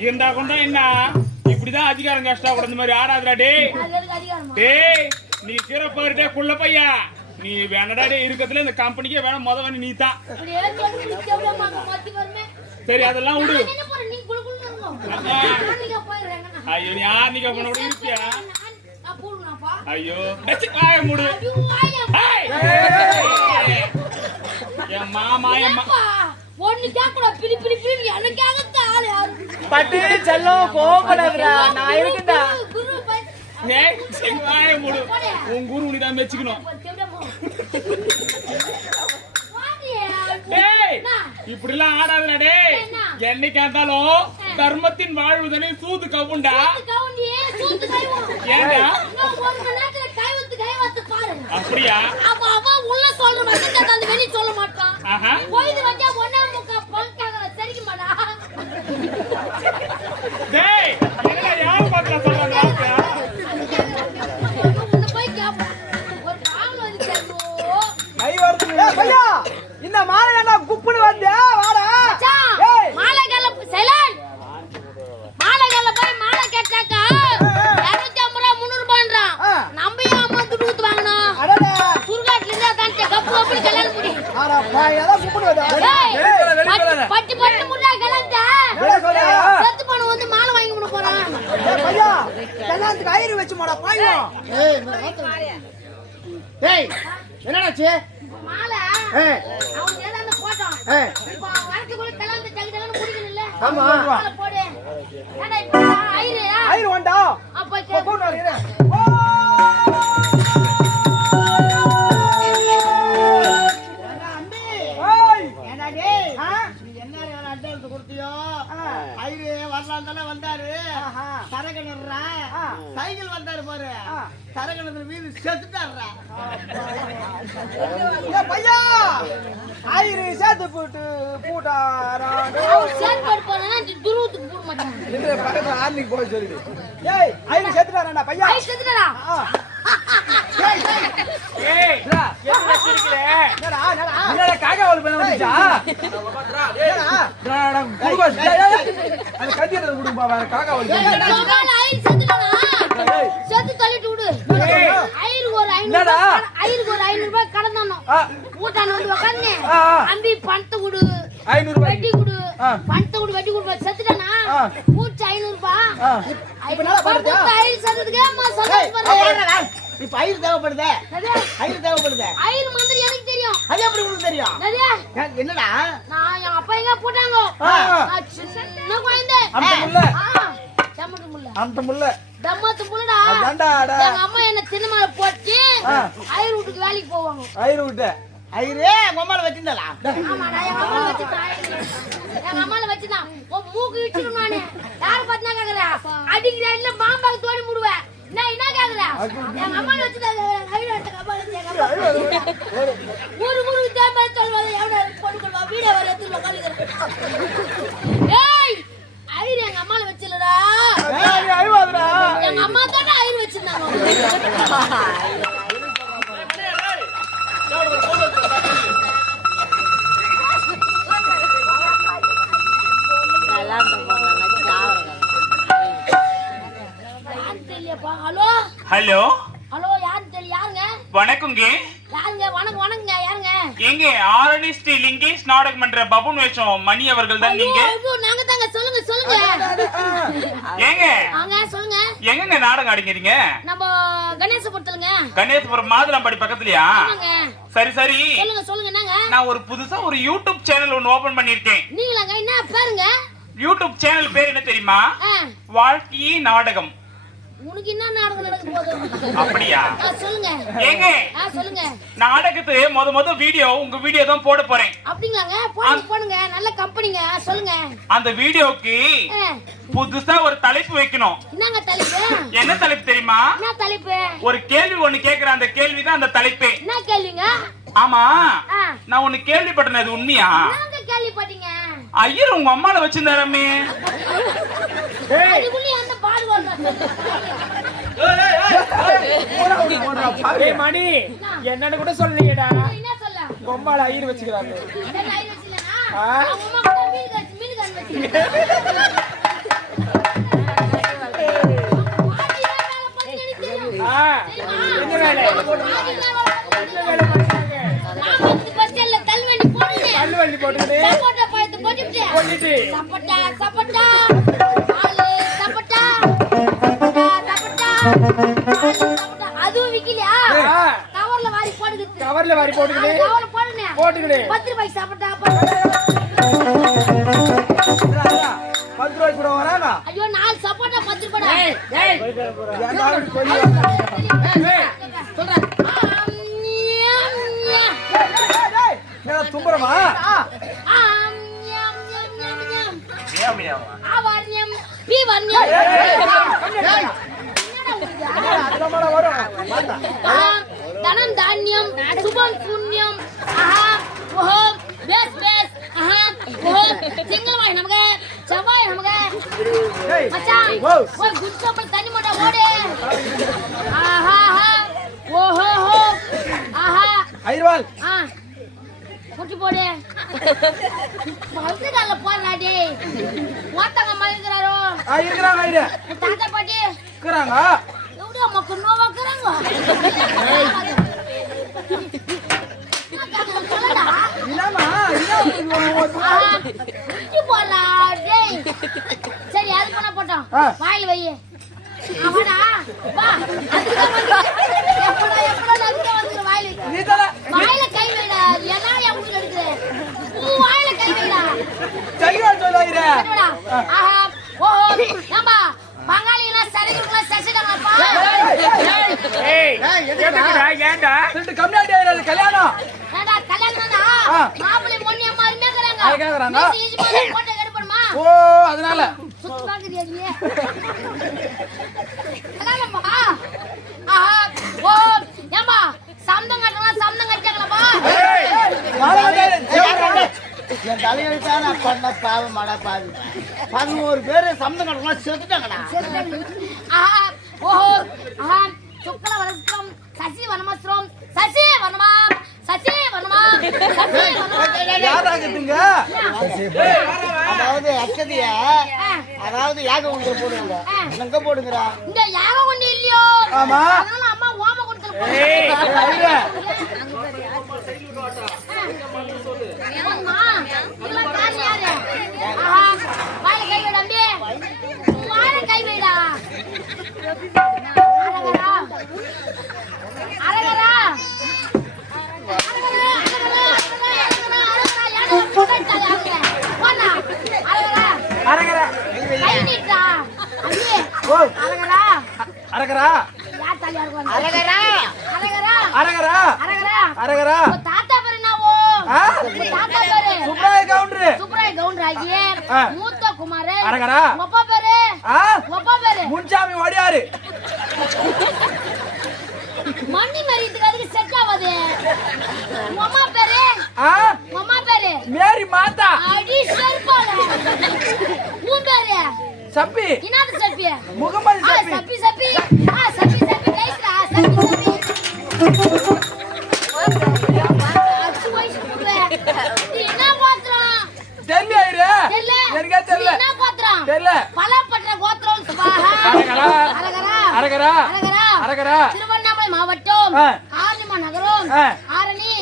இருந்தா கொண்டா என்ன இப்படிதான் அதிகாரம் கஷ்டம் கூட இந்த மாதிரி ஆடாதுடா அதிகாரமா டேய் நீ சிறப்பாருடா குள்ள பையா நீ வேணடா டேய் இருக்கத்துல இந்த கம்பெனிக்கே வேணாம் முத வந்து நீ தான். சரி அதெல்லாம் விடு போறேன், நீ. நான் நீங்க? ஐயோ பண்ண கூட இருப்பியா? ஐயோ வாயை மூடு ஐயோ! என் மாமா என் ஒண்ணு கேட்கக்கூடாது, பிரி, பிரி, ஆளு யாரு? பட்டு செல்லம் கோவப்படாதடா நான் இருக்கேன்டா உன் குரு நீ தான் மெச்சுக்கணும்? இப்படி எல்லாம் ஆடாதுடா டேய் என்ன? என்னைக்கா இருந்தாலும் தர்மத்தின் வாழ்வுதனை சூது கவுண்டா சூத்து கவுண்டியே, சூத்து கைவோம். பட்டு- பட்டு பட்டு முட்டா சொல்றியா? செத்து போன வந்து மாலை வாங்கி கொண்டு போறான். ஏய் பையா கல்யாணத்துக்கு ஐயரு வச்சு மாடா பாயும் ஏய் என்னடாச்சு? மாலை ஏய். அவன் ஏய். இப்போ டக்கு முடிக்கணும்ல ஆமா. போடு. ஏடா இப்போ ஐரு ஐயரு வந்தா அப்ப போடு ஆ. ஐயரு வரலாம் தானே வந்தாரு. ஆ. சைக்கிள் வந்தாரு பாரு. ஆ. சரகணுதுல வீடு செத்துட்டாருடா. பையா! ஐயரு சேர்த்து போட்டு செயல்பாடு போனா துருவத்துக்கு போட மாட்டான். இந்த பக்கத்துல ஆர்னிக்கு போய் சொல்லிடு ஏய் ஐயரு சேர்த்துட்டாரா பையா? ஐ செத்துடா ஆ. ஏய் ஏய். ஏய் என்னடா என்ன சிரிக்கிற? என்னடா என்னடா? என்னடா காக்கா ஒரு பண்ண வந்துச்சா? அந்த கத்தியத்தை கொடுப்பா வேற காக்கா. செத்து தள்ளிட்டு விடு. ஏய். ஐருக்கு ஒரு ஐநூறு ஒரு ஐநூறு ரூபாய் கடன் தானோ ஆ. ஊட்டான வந்து உக்காந்து. ஆ, ஆ. அம்பி பணத்தை கொடு. ஐநூறு வட்டி கொடு. பணத்தை கொடு வட்டி கொடு. செத்துட்டானா ஆ. பூச்சி ஐநூறு ரூபாய் செத்ததுக்கு அம்மா சந்தோஷப்படுறேன் இப்ப ஐயரு தேவைப்படுதே? ஐயரு தேவைப்படுதே? மந்திரி எனக்கு அது எப்படி உங்களுக்கு தெரியும்? நிறைய ஏன், என்னடா? நான் என் அப்பா எங்க போட்டாங்க? சின்ன குழந்தை. அந்த முல்ல தம்மத்து முள்ளடா. அதான்டா. எங்க அம்மா என்ன தின்னமலை போட்டு. ஐயர் வீட்டுக்கு வேலைக்கு போவாங்க. ஐயரு விட்ட. ஐயரே உமால வச்சிருந்தா ஆமாடா எங்க அம்மா வச்சுதான் எங்க அம்மால மூக்கு இடிச்சிடும் நானு. யாரு பார்த்து கேக்குற அடிக்கிற இல்ல மாம்பாக்கு தோணி முடுவேன். நான் என்ன கேக்குற எங்க அம்மால வச்சுதான் ஐயர் எடுத்த அம்மால வச்சு எங்க அம்மா ஊரு ஊரு தேம்பல் சொல்வாங்க எவ்வளோ பொண்ணுக்கள்வா வீடியோ வர எடுத்து உட்காந்துக்கிறேன் ஏய் ஐயர் எங்க அம்மால வச்சில்லடா ஐவாதுடா எங்க அம்மா தானே ஐயர் வச்சிருந்தாங்க. தெரியலையேப்பா. ஹலோ? ஹலோ? ஹலோ யாருன்னு தெரியல யாருங்க? வணக்கங்க யாருங்க? வணக்கம் வணக்கங்க. யாருங்க? எங்க ஆரணி ஸ்ரீ லிங்கேஷ் நாடகம் மன்ற பபுன் வேஷம் மணி அவர்கள் தான் நீங்க? நாங்க தாங்க. சொல்லுங்க சொல்லுங்க. ஏங்க? வாங்க சொல்லுங்க. எங்கங்க நாடகம் ஆடிக்கிறீங்க? நம்ம கணேசபுரத்துலங்க. கணேசபுரம் மாதுளம்பாடி பக்கத்துலயா? ஆமாங்க. சரி சரி. சொல்லுங்க சொல்லுங்க. என்னங்க? நான் ஒரு புதுசா ஒரு யூடியூப் சேனல் ஒன்னு ஓபன் பண்ணிருக்கேன் நீங்களாங்க என்ன பாருங்க? யூடியூப் சேனல் பேர் என்ன தெரியுமா? வாழ்க்கையே நாடகம். உனக்கு என்ன நாடகம் நடக்க போகுது? அப்படியா? சொல்லுங்க. ஏங்க சொல்லுங்க. நாடகத்து முத முத வீடியோ உங்க வீடியோ தான் போட போறேன். அப்படிங்களாங்க? போடுங்க போடுங்க. நல்ல கம்பெனிங்க. சொல்லுங்க. அந்த வீடியோக்கு புதுசா ஒரு தலைப்பு வைக்கணும். என்னங்க தலைப்பு? என்ன தலைப்பு தெரியுமா? என்ன தலைப்பு? ஒரு கேள்வி ஒண்ணு கேக்குற அந்த கேள்விதான் அந்த தலைப்பே. என்ன கேள்விங்க? ஆமா. நான் ஒண்ணு கேள்விப்பட்டேன் அது உண்மையா? கேள்விப்பட்டீங்க? ஐயர் உங்க அம்மால வச்சிருந்தாரமே. அதுக்குள்ளேயே அந்த பாடு வர்றாங்க. ஏய் மணி என்னன்னு கூட சொல்லலையேடா என்ன சொல்ல? பொம்மால ஐயர் வச்சுக்கிறாங்க. தள்ளுவண்டி போட்டுக்கிட்டு. கொல்லிட்டு சப்போட்டா, சப்போட்டா, பாலு, சப்போட்டா, சப்போட்டா, சப்போட்டா. அதுவும் விக்கலையா? கவர்ல வாரி போட்டுக்கிட்டு. கவர்ல வாரி பத்து சப்போட்டா, ரூபாய்க்கு கூட ஐயோ நாலு சப்போட்டா பத்து ரூபாடா தனம் தானியம் சுபம் புண்ணியம். ஆஹா ஓஹோம் பேஸ் பேஸ். ஆஹா ஓஹோம் திங்கள்வாய் நமக்கு செவ்வாய் நமக்கு மச்சான். ஓய் குட் கப்பல் தண்ணி மாட்டா ஓடு. ஆஹா ஆஹா ஓஹோ ஹோ ஆஹா. ஐர்வால். ஆ குட்டி போடு. பழுத்து கால போறா டேய் ஓத்தங்க மழுக்கிறாரோ ஆ இருக்கிறாங்க ஐடு தாத்தா பாட்டி. இருக்கிறாங்க. எவ்வளோ மக்கள் நோவாக்குறாங்க சொல்லடா. என்னம்மா என்ன ஆஹா, குட்டி போடா டேய். சரி அது பண்ண போட்டோம். வாயில வை. அவடா வா. அதுக்கு எப்படா எப்படா அதுக்கு வந்து வாயில வை. நீ தானே வாயில கை வைடா. என் உயிர் எடுக்குது. வாயில கை வைடா. சொல்லாயிரு ஆஹா ஓஹோ ஏம்பா பங்காளினா சரிங்களா சசிடாங்கப்பா ஏய் எதுக்குடா ஏன்டா ரெண்டு கம்மியாட்டி ஆயிராது கல்யாணம் ஏண்டா கல்யாணம் தான் ஆ. மாப்பிள்ளை பொண்ணு அம்மா அருமையா அது கேக்குறாங்க. இருக்கிறாங்க போட்டோ எடுப்பணுமா ஓ அதனால. ஏம்பா சந்தம் கட்டணும்? சந்தம் கட்டியாங்களப்பா? என் தலையெழுத்தா நான் பண்ண பாவம் மாடா பாவி பதினோரு பேரு சம்மந்தம் கட்டணும்? செத்துட்டாங்கடா. ஆஹா ஓஹோ சுக்ல வரஸ்திரம் சசி வனமஸ்திரம் சசி வனமாம் சசி வனமாம் சசி வனமாம் யாராகுதுங்க அதாவது அக்கதிய ஆ, அதாவது யாக உங்களை போடுங்க எங்க போடுங்கடா இந்த யாகம் ஒண்ணு இல்லையோ. ஆமா. அதனால அம்மா ஓம கொடுத்து அரகரா அரகரா அரகரா அரகரா தாத்தா பேரு ஆ? தாத்தா பேரு? சுப்ராய கவுண்டரு. சுப்ராய கவுண்டர் ஆகிய. மூத்த குமாரு. அரகரா உங்க அப்பா பேரு? ஆ? உங்க அப்பா பேரு? முன்சாமி ஓடியாரு. மண்ணி மரியத்துக்கு அதுக்கு செட் ஆகாது. உங்க அம்மா பேரு? ஆ? உங்க அம்மா பேரு? மேரி மாதா. அடி செருப்பால உன் பேரு சப்பி. என்னது சப்பி? முகமது சப்பி. சப்பி சப்பி. ஆ சப்பி சப்பி. திருவண்ணாமலை மாவட்டம் நகரம். ஆரணி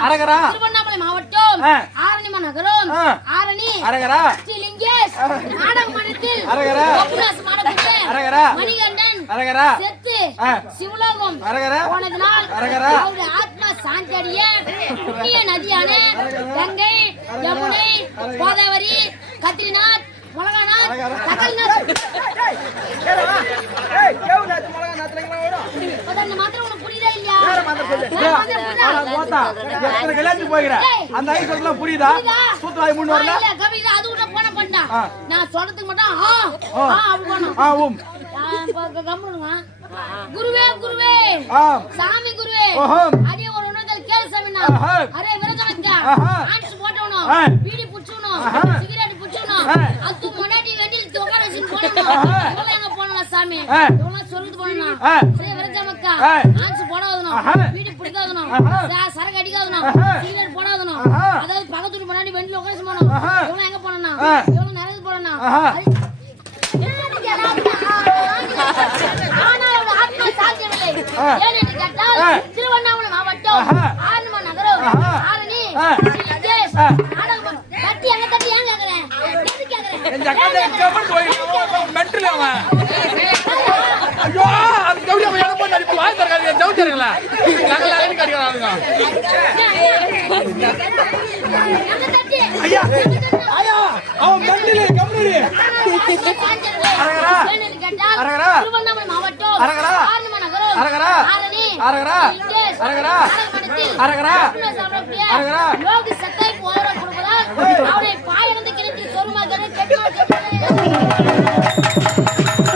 அரகரா திருவண்ணாமலை மாவட்டம் ஆ. ஆரணிமா நகரம். ஆரணி அரகரா ஸ்ரீ லிங்கேஷ் நாடக மன்றத்தில் அரகரா. கோகுலாஸ் மாடக்குடி அரகரா. மணிகண்டன் அரகரா செத்து ஆ. சிவலோகம் அரகரா. போனதினால் அரகரா. அவருடைய ஆத்மா சாந்தி அடைய புண்ணிய நதியான கங்கை யமுனை கோதாவரி கத்ரிநாத் அந்த சொல்லு. புரியுதா? வரல? கவிதா, அது உன்னை போன பண்ணா. நான் சொல்றதுக்கு மட்டும் ஆ, ஆ. ஆ. குருவே குருவே. சாமி குருவே. அடியே ஒரு உணர்தல் கேளு ஆஹா. அரே விரதம். ஆன்ஸ் போட்டவனும் ஆ. பீடி புடிச்சவனும் ஆஹா. சிகரெட் புடிச்சவனும் ஆ. அத்து முன்னாடி வெண்டில் உட்கார வச்சுட்டு போனவனும் ஆஹா. இவங்க எங்க போனாலும் சாமி? ஆ. ஸ்ரீ விரஜாமக்கா ஆ. ஆன்ஸ் போடாதணும் ஆஹா. வீடு. ச- சரக்கு அடிக்காதணும் ஆஹா. சிகரெட் போடாதணும் ஆஹா. அதாவது பக்கத்து முன்னாடி உட்காந்து போகணும் ஆஹா. இவங்க எங்க போனா. இவங்க நிறைய ஆ. திருவண்ணாமலை மாவட்டம் ஆஹா. ஆறுமுக நகரம். ஆரணி தட்டி எங்க தட்டி ஏன் கேக்குறேன்? எது கேக்குறேன் என் அக்கா கவர்மெண்ட் போய் மென்டல் அவன் ஐயோ அது ஜவுளி அவன் இடம் போட்டு அடிப்பு வாய் தரக்காதீங்க ஜவுளி தருங்களா நகல் நகல் கடிக்கிறாங்க ஐயா ஐயா அவன் மென்டல் கம்முனு அரகரா. அரகரா. அரகரா. அரகரா. அரகரா. அரகரா. அரகரா. அரகரா. யோகி சத்தாய் போராட கொடுப்பதால் அவனை பாயிரந்து கிணற்றில் சொருமாக்கிறது கெட்டுமா கெட்டுமா